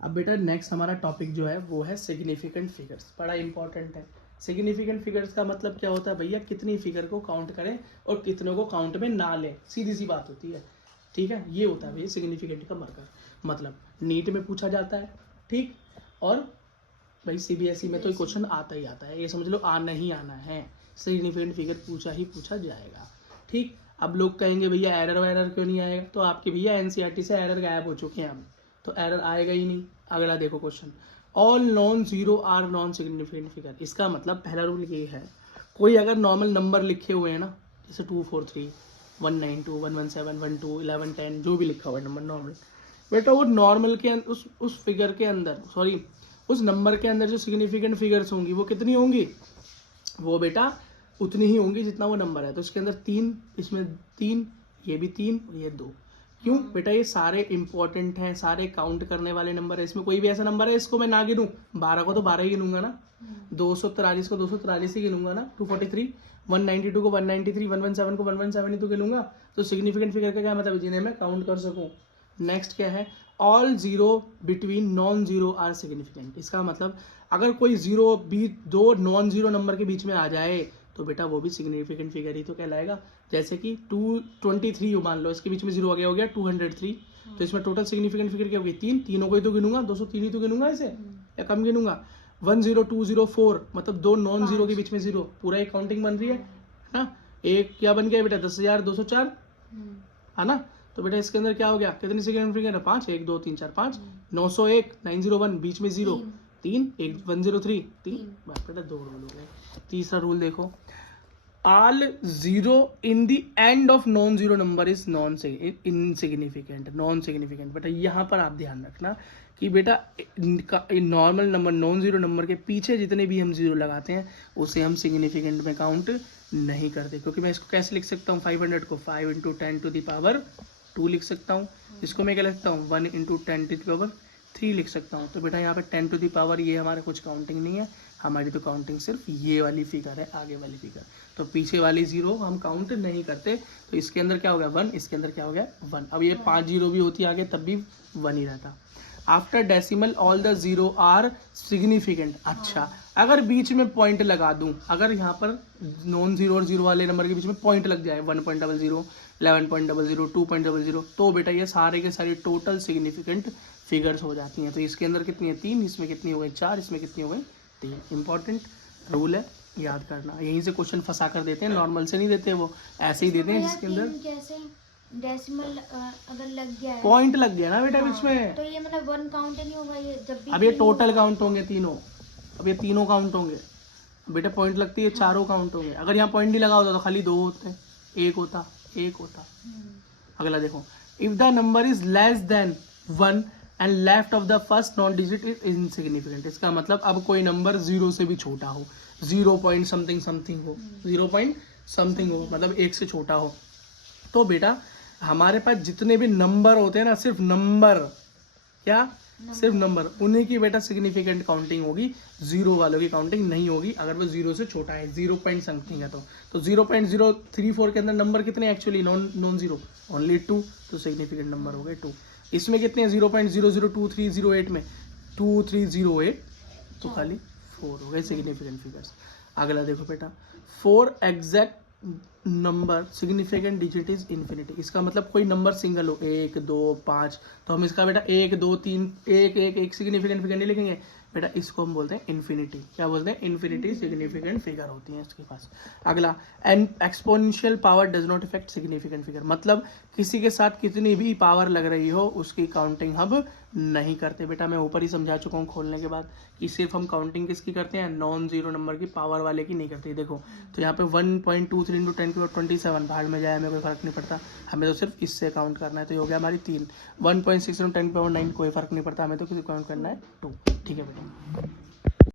अब बेटा नेक्स्ट हमारा टॉपिक जो है वो है सिग्निफिकेंट फिगर्स, बड़ा इंपॉर्टेंट है। सिग्निफिकेंट फिगर्स का मतलब क्या होता है भैया, कितनी फिगर को काउंट करें और कितनों को काउंट में ना लें, सीधी सी बात होती है। ठीक है, ये होता है भैया सिग्निफिकेंट का मतलब नीट में पूछा जाता है। ठीक, और भाई सीबीएसई में तो क्वेश्चन आता ही आता है, ये समझ लो आना ही आना है, सिग्निफिकेंट फिगर पूछा ही पूछा जाएगा। ठीक, अब लोग कहेंगे भैया एरर वैरर क्यों नहीं आएगा, तो आपके भैया एनसीईआरटी से एरर गायब हो चुके हैं अब, तो एरर आएगा ही नहीं। अगला देखो question, all non zero are non significant figure. इसका मतलब पहला रूल ये है, कोई अगर नॉर्मल नंबर लिखे हुए हैं ना, जैसे 243 192 117 12 11 10 जो भी लिखा हुआ है नंबर नॉर्मल, बेटा वो नॉर्मल के उस फिगर के अंदर, सॉरी उस नंबर के अंदर जो सिग्निफिकेंट फिगर्स होंगी वो कितनी होंगी, वो बेटा उतनी ही होंगी जितना वो नंबर है। तो इसके अंदर 3, इसमें 3, ये भी 3 और ये 2। क्यों बेटा, ये सारे इंपॉर्टेंट हैं, सारे काउंट करने वाले नंबर है। इसमें कोई भी ऐसा नंबर है इसको मैं ना गिनूं, 12 को तो 12 ही गिनूंगा ना, 243 को 243 ही गिनूंगा ना, 243 192 को 193 117 को 117 ही तो गिनूंगा। तो सिग्निफिकेंट फिगर का क्या मतलब, जिन्हें मैं काउंट कर सकूं। नेक्स्ट क्या है, all zero between non zero are significant. इसका मतलब अगर कोई जीरो भी दो नॉन जीरो नंबर के बीच में आ जाए तो बेटा वो भी सिग्निफिकेंट फिगर ही तो कहलाएगा। जैसे कि 223 मान लो, इसके बीच में जीरो आ गया, हो गया 203, तो इसमें टोटल सिग्निफिकेंट फिगर क्या होगी, 3, तीनों को ही तो गिनूंगा, 203 ही तो गिनूंगा इसे, या कम गिनूंगा। 10204 मतलब दो नॉन जीरो के बीच में जीरो, पूरा एक काउंटिंग बन रही है ना। एक क्या बन गया बेटा, 10,204 है ना। तो बेटा इसके अंदर क्या हो गया, कितनी सिग्निफिकेंट फिगर है, 5, 1 2 3 4 5, 901 901 बीच में जीरो 3, 103 3, बेटा 2 रूल हो गए। तीसरा रूल देखो, all zero in the end of non zero number is non insignificant, non significant. बेटा यहाँ पर आप ध्यान रखना कि बेटा normal number non zero number के पीछे जितने भी हम जीरो लगाते हैं उसे हम सिग्निफिकेंट में काउंट नहीं करते, क्योंकि मैं इसको कैसे लिख सकता हूँ, 500 को 5 × 10 टू द पावर 2 लिख सकता हूँ, इसको मैं क्या लिखता हूँ 1 × 10 टू द पावर 3 लिख सकता हूँ। तो बेटा यहाँ पे 10 टू द पावर ये हमारा कुछ काउंटिंग नहीं है, हमारी तो काउंटिंग सिर्फ ये वाली फिगर है, आगे वाली फिगर। तो पीछे वाली जीरो हम काउंट नहीं करते। तो इसके अंदर क्या हो गया 1, इसके अंदर क्या हो गया 1। अब ये 5 जीरो भी होती आगे तब भी 1 ही रहता। After decimal all the zero are significant. अच्छा, अगर बीच में पॉइंट लगा दूं, अगर यहाँ पर नॉन जीरो और जीरो वाले नंबर के बीच में पॉइंट लग जाए 1.00 11.00 2.00, तो बेटा ये सारे के सारे टोटल सिग्निफिकेंट फिगर्स हो जाती हैं। तो इसके अंदर कितनी है 3, इसमें कितनी हो गई 4, इसमें कितनी हो गई 3। इंपॉर्टेंट रूल है, याद करना। यहीं से क्वेश्चन फंसा कर देते हैं, नॉर्मल से नहीं देते, वो ऐसे ही देते हैं जिसके अंदर डेसिमल अगर लग गया है, पॉइंट लग गया ना बेटा बीच में, तो ये मतलब 1 काउंट नहीं होगा ये जब भी। अब ये टोटल काउंट होंगे तीनों, अब ये तीनों काउंट होंगे बेटा, पॉइंट लगती है चारों काउंट होंगे। अगर यहाँ पॉइंट नहीं लगा होता तो खाली 2 होते, एक होता। अगला देखो, if the number is less than 1 and left of the first non digit is insignificant. इसका मतलब अब कोई नंबर 0 से भी छोटा हो, 0 पॉइंट समथिंग समथिंग हो, 0 पॉइंट समथिंग हो, मतलब 1 से छोटा हो, तो बेटा हमारे पास जितने भी नंबर होते हैं ना, सिर्फ नंबर, क्या सिर्फ नंबर, उन्हीं की बेटा सिग्निफिकेंट काउंटिंग होगी, जीरो वालों की काउंटिंग नहीं होगी अगर वो 0 से छोटा है, 0 पॉइंट समथिंग है। तो 0.034 के अंदर नंबर कितने एक्चुअली नॉन जीरो, ओनली 2, तो सिग्निफिकेंट नंबर हो गए 2। इसमें कितने हैं 0.002308 में 2308, तो खाली 4 हो गए सिग्निफिकेंट फिगर्स। अगला देखो बेटा, 4 exact number significant digit is infinity. इसका मतलब कोई नंबर सिंगल हो 1 2 5, तो हम इसका बेटा 1 2 3 1 सिग्निफिकेंट फिगर नहीं लिखेंगे बेटा, इसको हम बोलते हैं इन्फिनिटी। क्या बोलते हैं, इन्फिनिटी सिग्निफिकेंट फिगर होती है इसके पास। अगला, and exponential power does not effect significant figure, मतलब किसी के साथ कितनी भी पावर लग रही हो उसकी काउंटिंग हम नहीं करते। बेटा मैं ऊपर ही समझा चुका हूँ खोलने के बाद कि सिर्फ हम काउंटिंग किसकी करते हैं, नॉन जीरो नंबर की, पावर वाले की नहीं करते। देखो तो यहाँ पे 1.23 × 10⁻27 भाड़ में जाए हमें कोई फर्क नहीं पड़ता, हमें तो सिर्फ इससे काउंट करना है, तो ये हो गया हमारी 3। 1.6 × 10⁻9 कोई फर्क नहीं पड़ता, हमें तो किसी काउंट करना है 2। ठीक है बेटा।